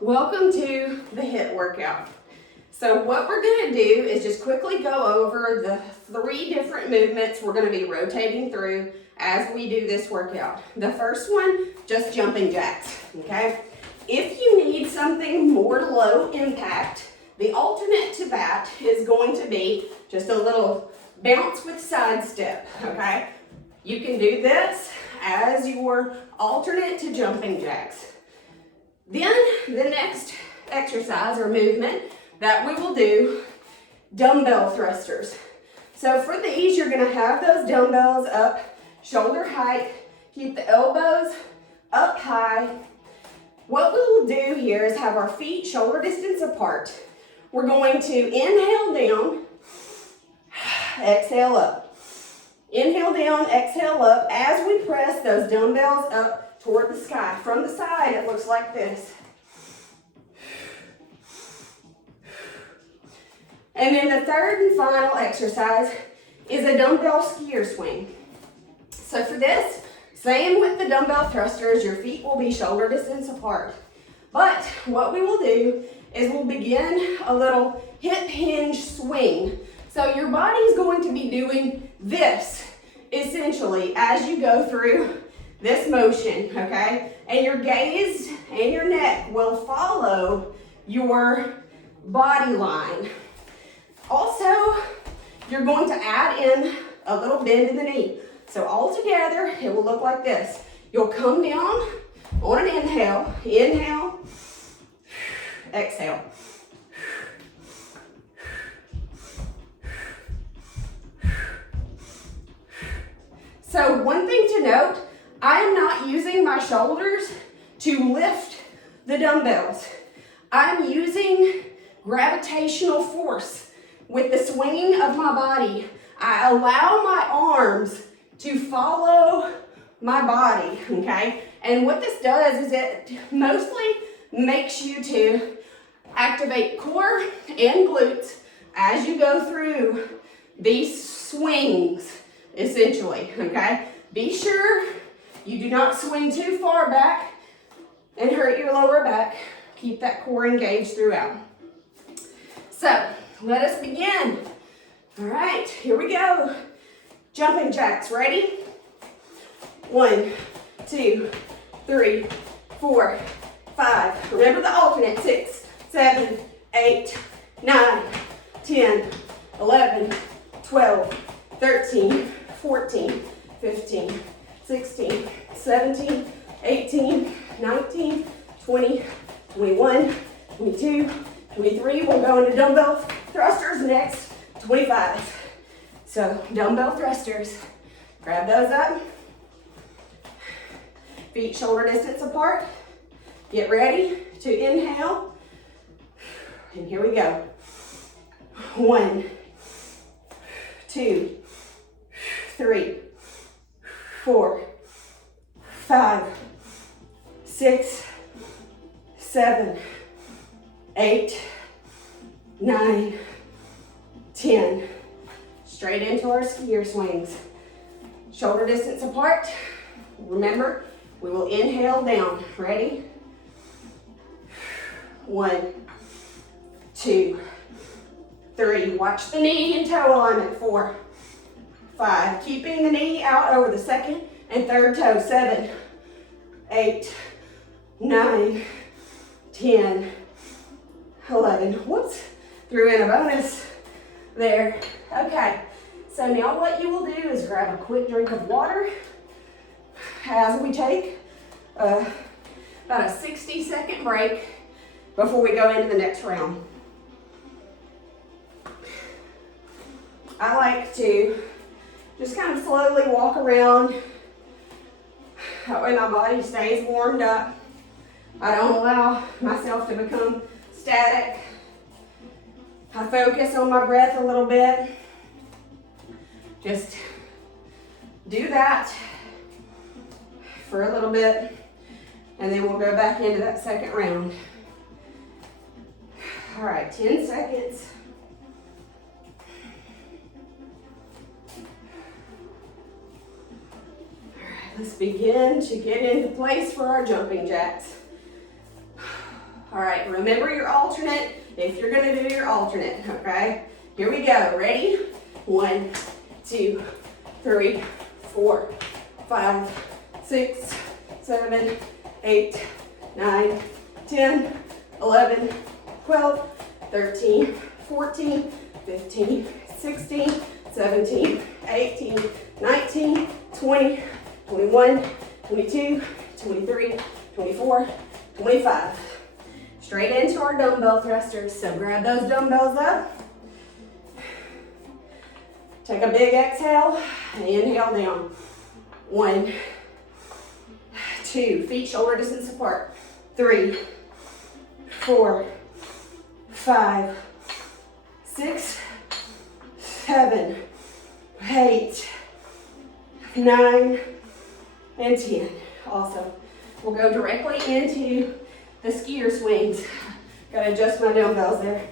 Welcome to the HIIT workout. So what we're going to do is just quickly go over the 3 different movements we're going to be rotating through as we do this workout. The first one, just jumping jacks, okay? If you need something more low impact, the alternate to that is going to be just a little bounce with side step, okay? You can do this as your alternate to jumping jacks. Then the next exercise or movement that we will do, dumbbell thrusters. So for these, you're gonna have those dumbbells up shoulder height, keep the elbows up high. What we will do here is have our feet shoulder distance apart. We're going to inhale down, exhale up. Inhale down, exhale up as we press those dumbbells up toward the sky. From the side, it looks like this. And then the third and final exercise is a dumbbell skier swing. So for this, same with the dumbbell thrusters, your feet will be shoulder distance apart. But what we will do is we'll begin a little hip hinge swing. So your body's going to be doing this essentially as you go through this motion, okay? And your gaze and your neck will follow your body line. Also, you're going to add in a little bend in the knee. So all together, it will look like this. You'll come down on an inhale, inhale, exhale. So one thing to note, I am not using my shoulders to lift the dumbbells. I'm using gravitational force with the swinging of my body. I allow my arms to follow my body, okay? And what this does is it mostly makes you to activate core and glutes as you go through these swings, essentially, okay? Be sure you do not swing too far back and hurt your lower back. Keep that core engaged throughout. So, let us begin. All right, here we go. Jumping jacks, ready? 1, 2, 3, 4, 5. Remember the alternate, 6, 7, 8, 9, 10, 11, 12, 13, 14, 15, 16, 17, 18, 19, 20, 21, 22, 23. We'll go into dumbbell thrusters next, 25. So dumbbell thrusters, grab those up. Feet shoulder distance apart. Get ready to inhale. And here we go. 1, 2, 3, 4, 5, 6, 7, 8, 9, 10. Straight into our skier swings. Shoulder distance apart. Remember, we will inhale down. Ready? 1, 2, 3. Watch the knee and toe alignment. 4, 5. Keeping the knee out over the second and third toe. 7, 8, 9, 10, 11. Whoops. Threw in a bonus there. Okay. So now what you will do is grab a quick drink of water as we take about a 60-second break before we go into the next round. I like to just kind of slowly walk around. That way my body stays warmed up. I don't allow myself to become static. I focus on my breath a little bit. Just do that for a little bit, and then we'll go back into that second round. All right, 10 seconds. All right, let's begin to get into place for our jumping jacks. All right. right, remember your alternate if you're gonna do your alternate, okay? Here we go, ready? 1, 2, 3, 4, 5, 6, 7, 8, 9, 10, 11, 12, 13, 14, 15, 16, 17, 18, 19, 20, 21, 22, 23, 24, 25. Straight into our dumbbell thrusters. So grab those dumbbells up. Take a big exhale and inhale down. 1, 2, feet shoulder distance apart. 3, 4, 5, 6, 7, 8, 9, and 10. Awesome. We'll go directly into the skier swings. Gotta adjust my dumbbells there.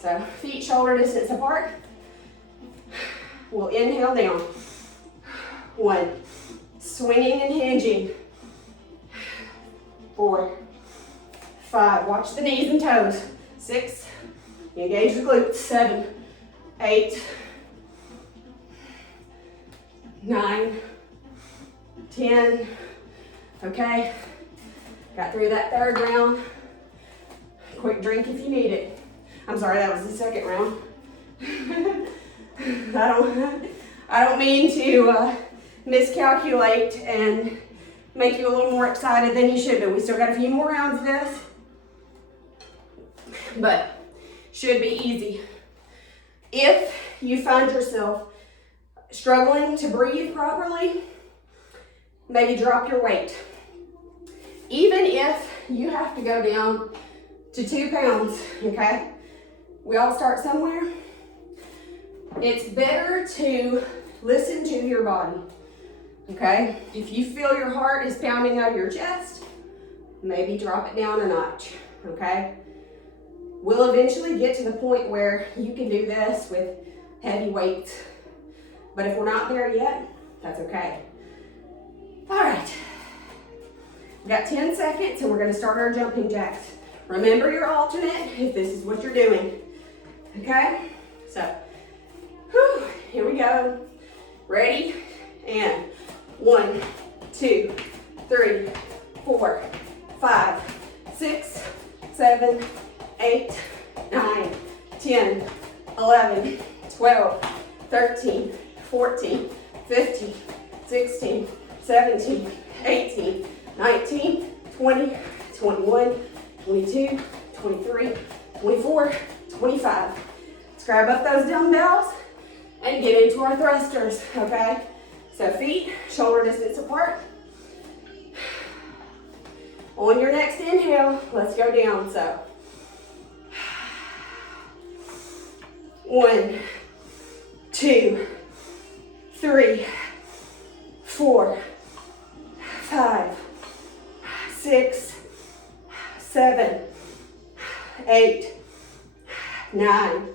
So feet shoulder distance apart. We'll inhale down. 1, swinging and hinging. 4, 5, watch the knees and toes. 6, engage the glutes. 7, 8, 9, 10. Okay, got through that third round. Quick drink if you need it. I'm sorry, that was the second round. I don't mean to miscalculate and make you a little more excited than you should, but we still got a few more rounds of this. But should be easy. If you find yourself struggling to breathe properly, maybe drop your weight. Even if you have to go down to 2 pounds, okay? We all start somewhere. It's better to listen to your body, okay? If you feel your heart is pounding out of your chest, maybe drop it down a notch, okay? We'll eventually get to the point where you can do this with heavy weights. But if we're not there yet, that's okay. All right. We got 10 seconds and we're gonna start our jumping jacks. Remember your alternate if this is what you're doing, okay? So, here we go. Ready? And 1, 2, 3, 4, 5, 6, 7, 8, 9, 10, 11, 12, 13, 14, 15, 16, 17, 18, 19, 20, 21, 22, 23, 24, 25. Let's grab up those dumbbells and get into our thrusters, okay? So feet, shoulder distance apart. On your next inhale, let's go down. So 1, 2, 3, 4, 5, 6, 7, 8, 9,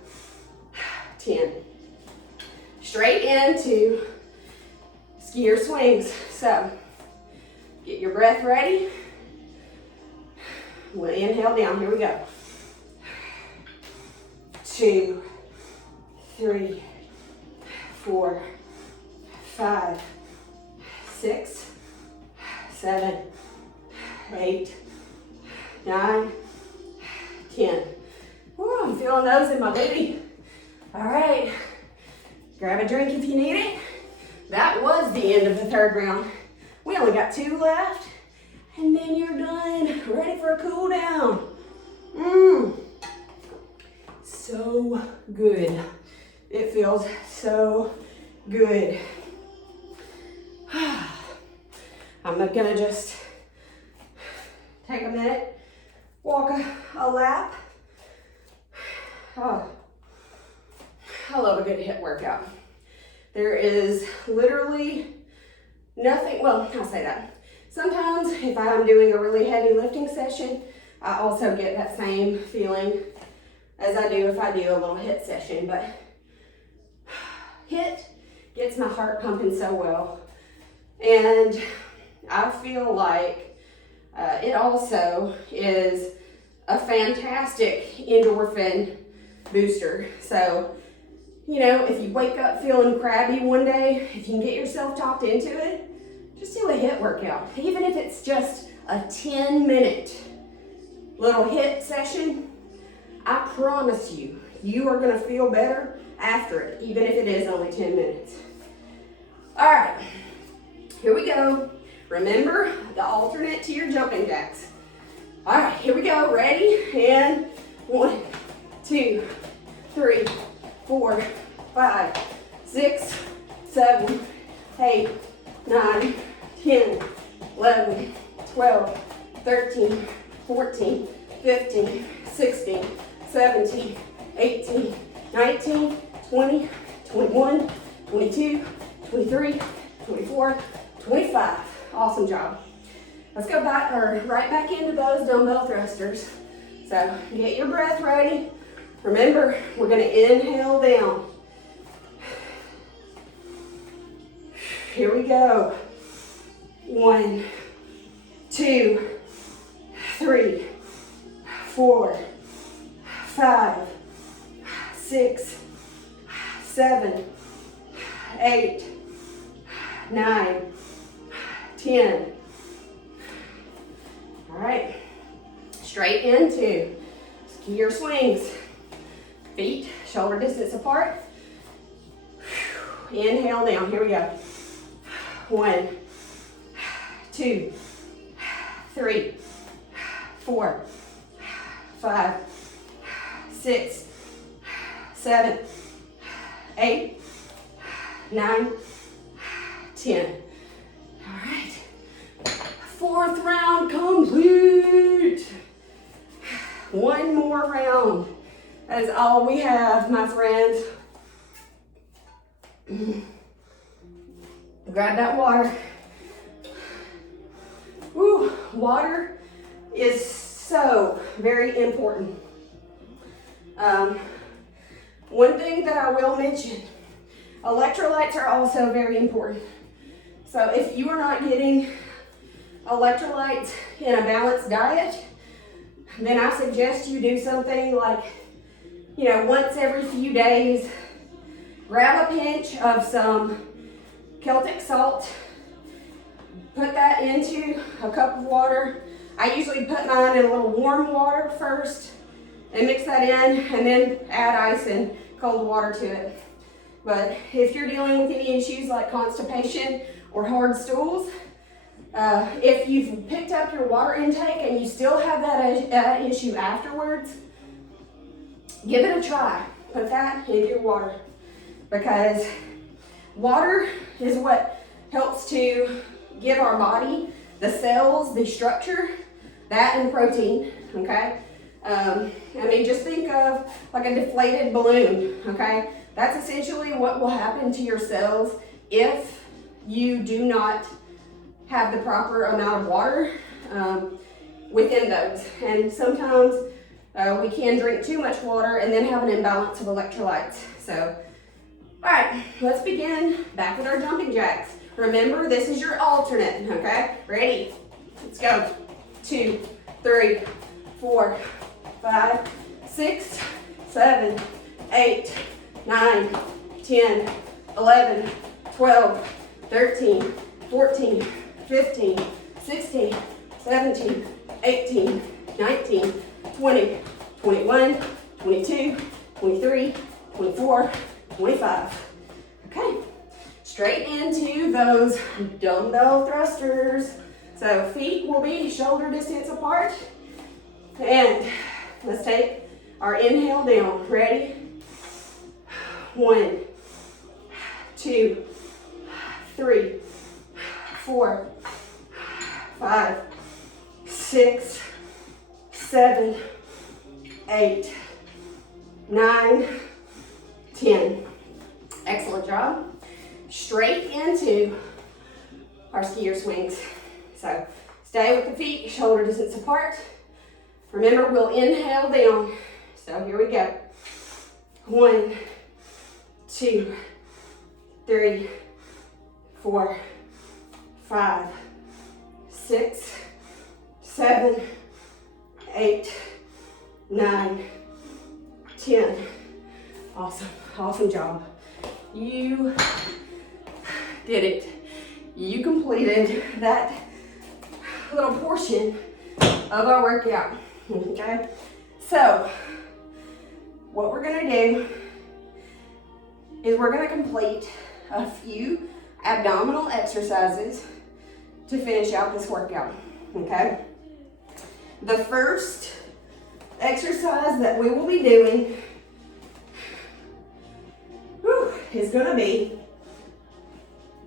10. Straight into skier swings. So get your breath ready. We'll inhale down. Here we go. 2, 3, 4, 5, 6, 7, 8, 9, 10. Woo, I'm feeling those in my booty. All right, grab a drink if you need it. That was the end of the third round. We only got 2 left, and then you're done. Ready for a cool down. So good. It feels so good. I'm gonna just take a minute, walk a lap. Oh, I love a good HIIT workout. There is literally nothing, well, I'll say that. Sometimes if I'm doing a really heavy lifting session, I also get that same feeling as I do if I do a little HIIT session, but HIIT gets my heart pumping so well. And I feel like it also is a fantastic endorphin booster. So, you know, if you wake up feeling crabby one day, if you can get yourself talked into it, just do a HIIT workout. Even if it's just a 10-minute little HIIT session, I promise you, you are gonna feel better after it, even if it is only 10 minutes. All right, here we go. Remember the alternate to your jumping jacks. All right, here we go, ready? And 1, 2, 3, 4, 5, 6, 7, 8, 9, 10, 11, 12, 13, 14, 15, 16, 17, 18, 19, 20, 21, 22, 23, 24, 25. Awesome job. Let's go back, or right back into those dumbbell thrusters. So get your breath ready. Remember, we're gonna inhale down. Here we go. 1, 2, 3, 4, 5, 6, 7, 8, 9, 10. All right, straight into skier swings. Feet shoulder distance apart. Inhale down, here we go. 1, 2, 3, 4, 5, 6, 7, 8, 9, 10. All right. 4th round complete. One more round. That is all we have, my friends. Grab that water. Woo, water is so very important. One thing that I will mention, electrolytes are also very important. So if you are not getting electrolytes in a balanced diet, then I suggest you do something like, you know, once every few days, grab a pinch of some Celtic salt, put that into a cup of water. I usually put mine in a little warm water first and mix that in, and then add ice and cold water to it. But if you're dealing with any issues like constipation or hard stools, if you've picked up your water intake and you still have that issue afterwards, give it a try. Put that in your water, because water is what helps to give our body the cells, the structure, that and protein, okay? I mean, just think of like a deflated balloon, okay? That's essentially what will happen to your cells if you do not have the proper amount of water within those. And sometimes we can drink too much water and then have an imbalance of electrolytes. So, all right, let's begin back with our jumping jacks. Remember, this is your alternate, okay? Ready? Let's go. 2, 3, 4, 5, 6, 7, 8, 9, 10, 11, 12, 13, 14, 15, 16, 17, 18, 19, 20, 21, 22, 23, 24, 25. Okay, straight into those dumbbell thrusters. So feet will be shoulder distance apart. And let's take our inhale down. Ready? 1, 2, 3, 4, 5, 6, 7, 8, 9, 10. Excellent job. Straight into our skier swings. So stay with the feet shoulder distance apart. Remember, we'll inhale down. So here we go. 1, 2, 3, 4, 5, 6, 7, 8, 9, 10. Awesome, awesome job. You did it. You completed that little portion of our workout, okay? So, what we're gonna do is we're gonna complete a few abdominal exercises to finish out this workout, okay? The first exercise that we will be doing is gonna be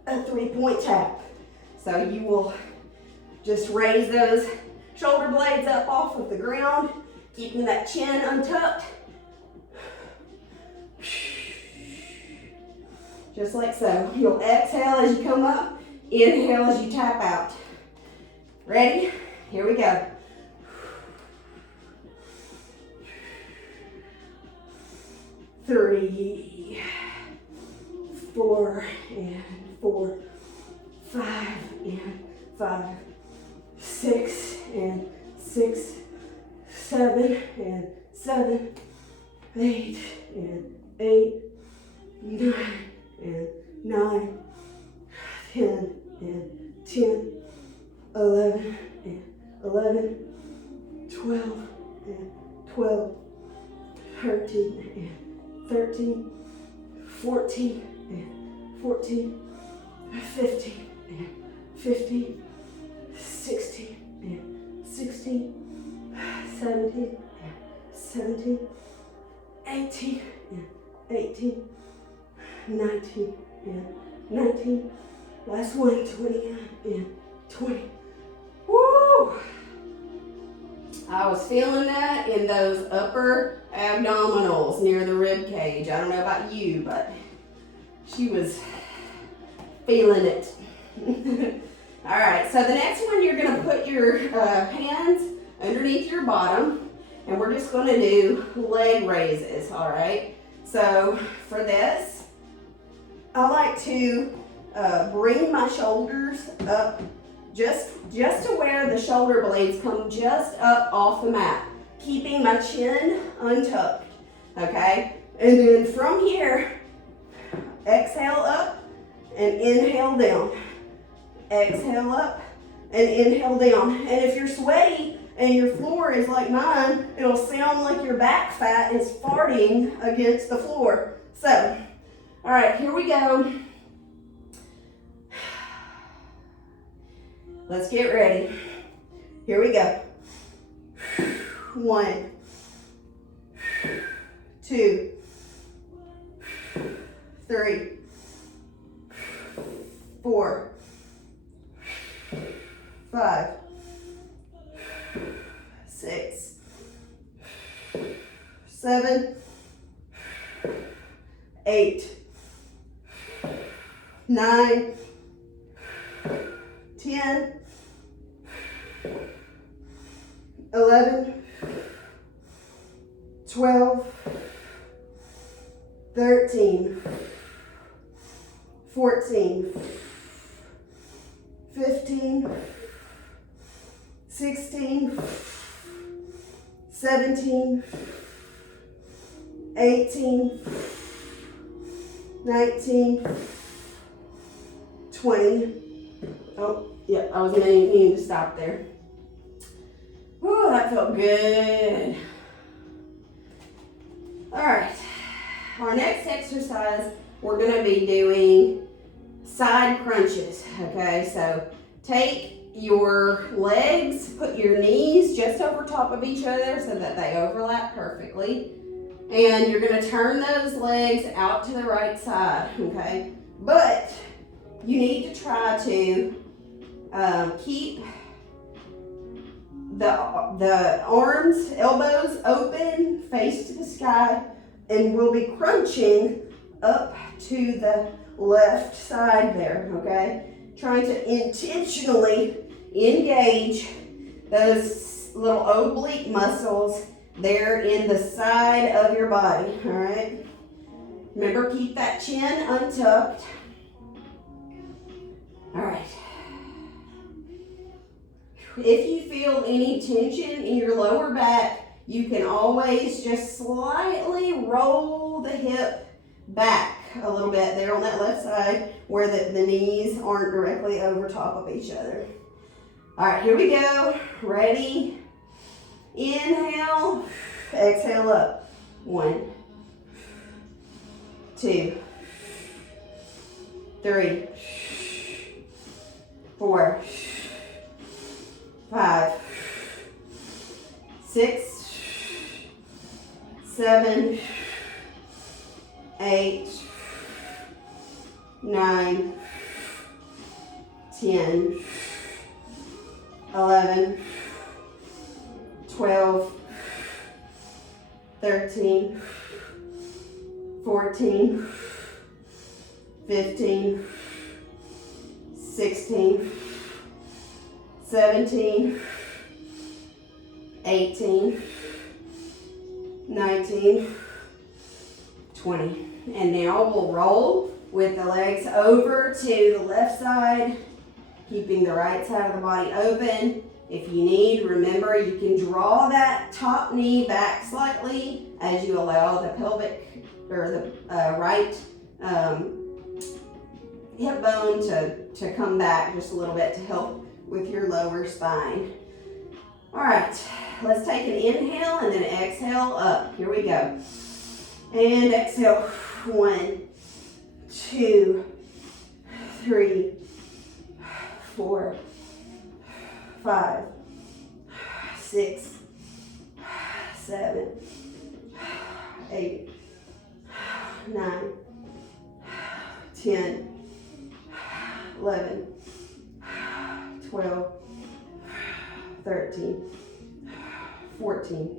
a 3-point tap. So you will just raise those shoulder blades up off of the ground, keeping that chin untucked. Just like so. You'll exhale as you come up, inhale as you tap out. Ready? Here we go. 3, 4, and 4, 5, and 5, 6, and 6, 7, and 7, 8, and 8, 9, and 9, 10, and 10, 11, and 11, 12, and 12, 13, and 13, 14, and 14, 15, and 15, 16, and 16, 17, and 17, 18, and 18, 19, and 19, last one, 20, and 20. Woo! I was feeling that in those upper abdominals near the rib cage. I don't know about you, but she was feeling it. All right, so the next one, you're gonna put your hands underneath your bottom, and we're just gonna do leg raises, all right? So for this, I like to bring my shoulders up just to where the shoulder blades come just up off the mat, keeping my chin untucked, okay? And then from here, exhale up and inhale down. Exhale up and inhale down. And if you're sweaty and your floor is like mine, it'll sound like your back fat is farting against the floor. So, all right, here we go. Let's get ready. Here we go. 1, 2, 3, 4, 5, 6, 7, 8, 9, 10, 11, 12, 13, 14, 15, 16, 17, 18, 19, 20. Oh, yeah, I was going to need to stop there. Whew, that felt good. All right, our next exercise, we're going to be doing side crunches, okay? So take your legs, put your knees just over top of each other so that they overlap perfectly. And you're going to turn those legs out to the right side, okay? But you need to try to keep the arms, elbows open, face to the sky, and we'll be crunching up to the left side there, okay? Trying to intentionally engage those little oblique muscles there in the side of your body, all right? Remember, keep that chin untucked. All right. If you feel any tension in your lower back, You can always just slightly roll the hip back a little bit there on that left side where the knees aren't directly over top of each other. All right, here we go. Ready? Inhale, exhale up. 1, 2, 3, 4, 5, 6, 7, 8, 9, 10, 11, 12, 13, 14, 15, 16, 17, 18, 19, 20. And now we'll roll with the legs over to the left side, keeping the right side of the body open. If you need, remember you can draw that top knee back slightly as you allow the pelvic or the right hip bone to come back just a little bit to help with your lower spine. All right, let's take an inhale and then exhale up. Here we go. And exhale. 1, 2, 3, 4, 5, 6, 7, 8, 9, 10, 11, 12, 13, 14,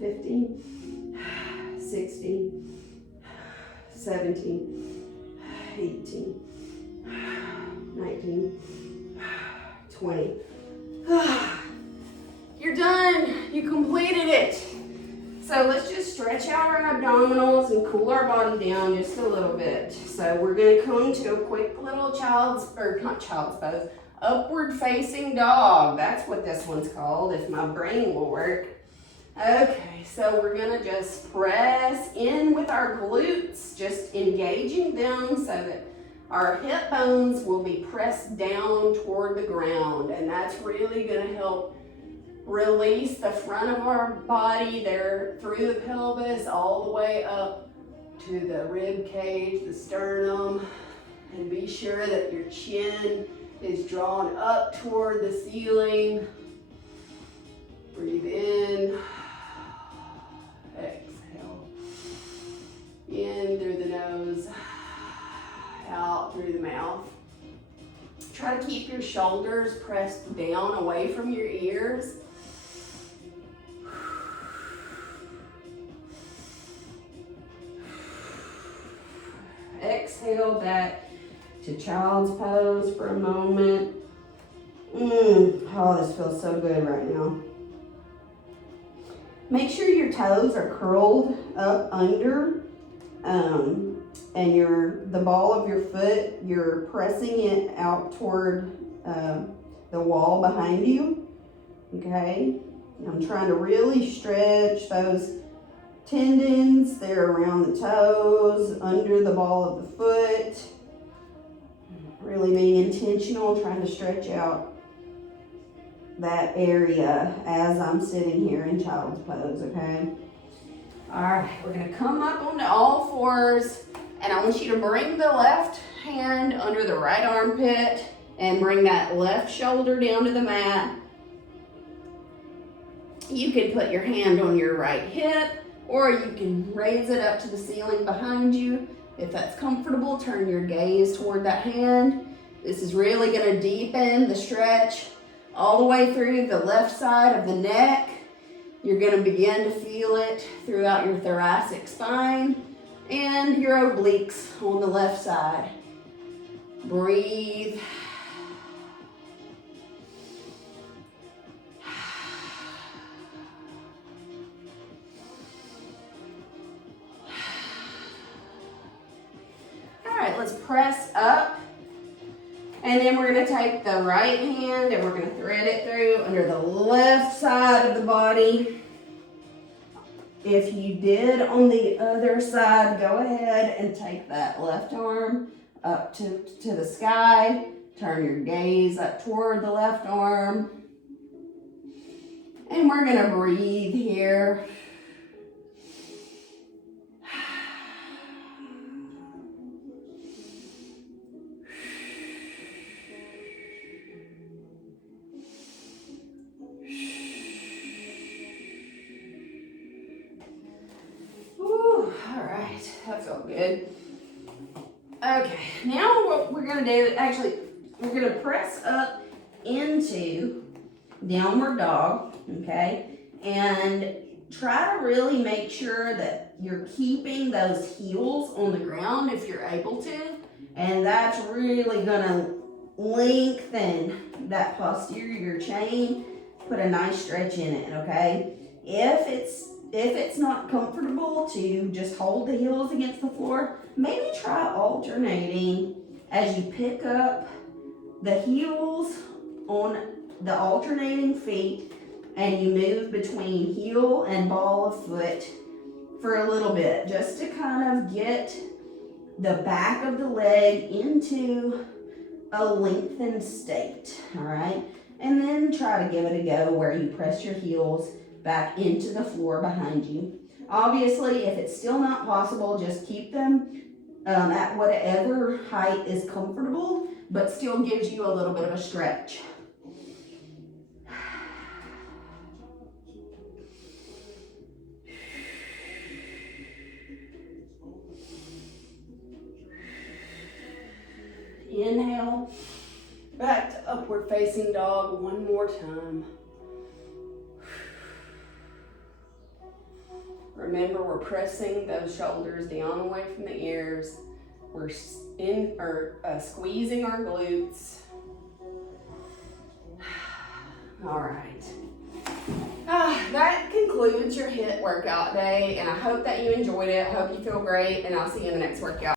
15, 16, 17, 18, 19, 20. You're done. You completed it. So let's just stretch out our abdominals and cool our body down just a little bit. So we're going to come to a quick little not child's pose, upward facing dog. That's what this one's called, if my brain will work. Okay, so we're going to just press in with our glutes, just engaging them so that our hip bones will be pressed down toward the ground, and that's really going to help release the front of our body there through the pelvis all the way up to the rib cage, the sternum, and be sure that your chin is drawn up toward the ceiling. Breathe in, exhale, in through the nose, out through the mouth. Try to keep your shoulders pressed down away from your ears. Exhale back to child's pose for a moment. Oh, this feels so good right now. Make sure your toes are curled up under, and the ball of your foot, you're pressing it out toward the wall behind you, okay? I'm trying to really stretch those tendons. They're around the toes, under the ball of the foot. Really being intentional, trying to stretch out that area as I'm sitting here in child's pose, okay? All right, we're gonna come up onto all fours, and I want you to bring the left hand under the right armpit and bring that left shoulder down to the mat. You can put your hand on your right hip, or you can raise it up to the ceiling behind you. If that's comfortable, turn your gaze toward that hand. This is really gonna deepen the stretch all the way through the left side of the neck. You're gonna begin to feel it throughout your thoracic spine and your obliques on the left side. Breathe. All right, let's press up And then we're gonna take the right hand and we're gonna thread it through under the left side of the body. If you did on the other side, go ahead and take that left arm up to the sky. Turn your gaze up toward the left arm. And we're gonna breathe here. That felt good. Okay, now what we're gonna do, actually, we're gonna press up into downward dog, okay? And try to really make sure that you're keeping those heels on the ground if you're able to. And that's really gonna lengthen that posterior chain, put a nice stretch in it, okay? If it's not comfortable to just hold the heels against the floor, maybe try alternating as you pick up the heels on the alternating feet and you move between heel and ball of foot for a little bit, just to kind of get the back of the leg into a lengthened state, all right? And then try to give it a go where you press your heels back into the floor behind you. Obviously, if it's still not possible, just keep them at whatever height is comfortable, but still gives you a little bit of a stretch. Inhale, back to upward facing dog one more time. Remember, we're pressing those shoulders down away from the ears. We're squeezing our glutes. All right. That concludes your HIIT workout day, and I hope that you enjoyed it. I hope you feel great, and I'll see you in the next workout.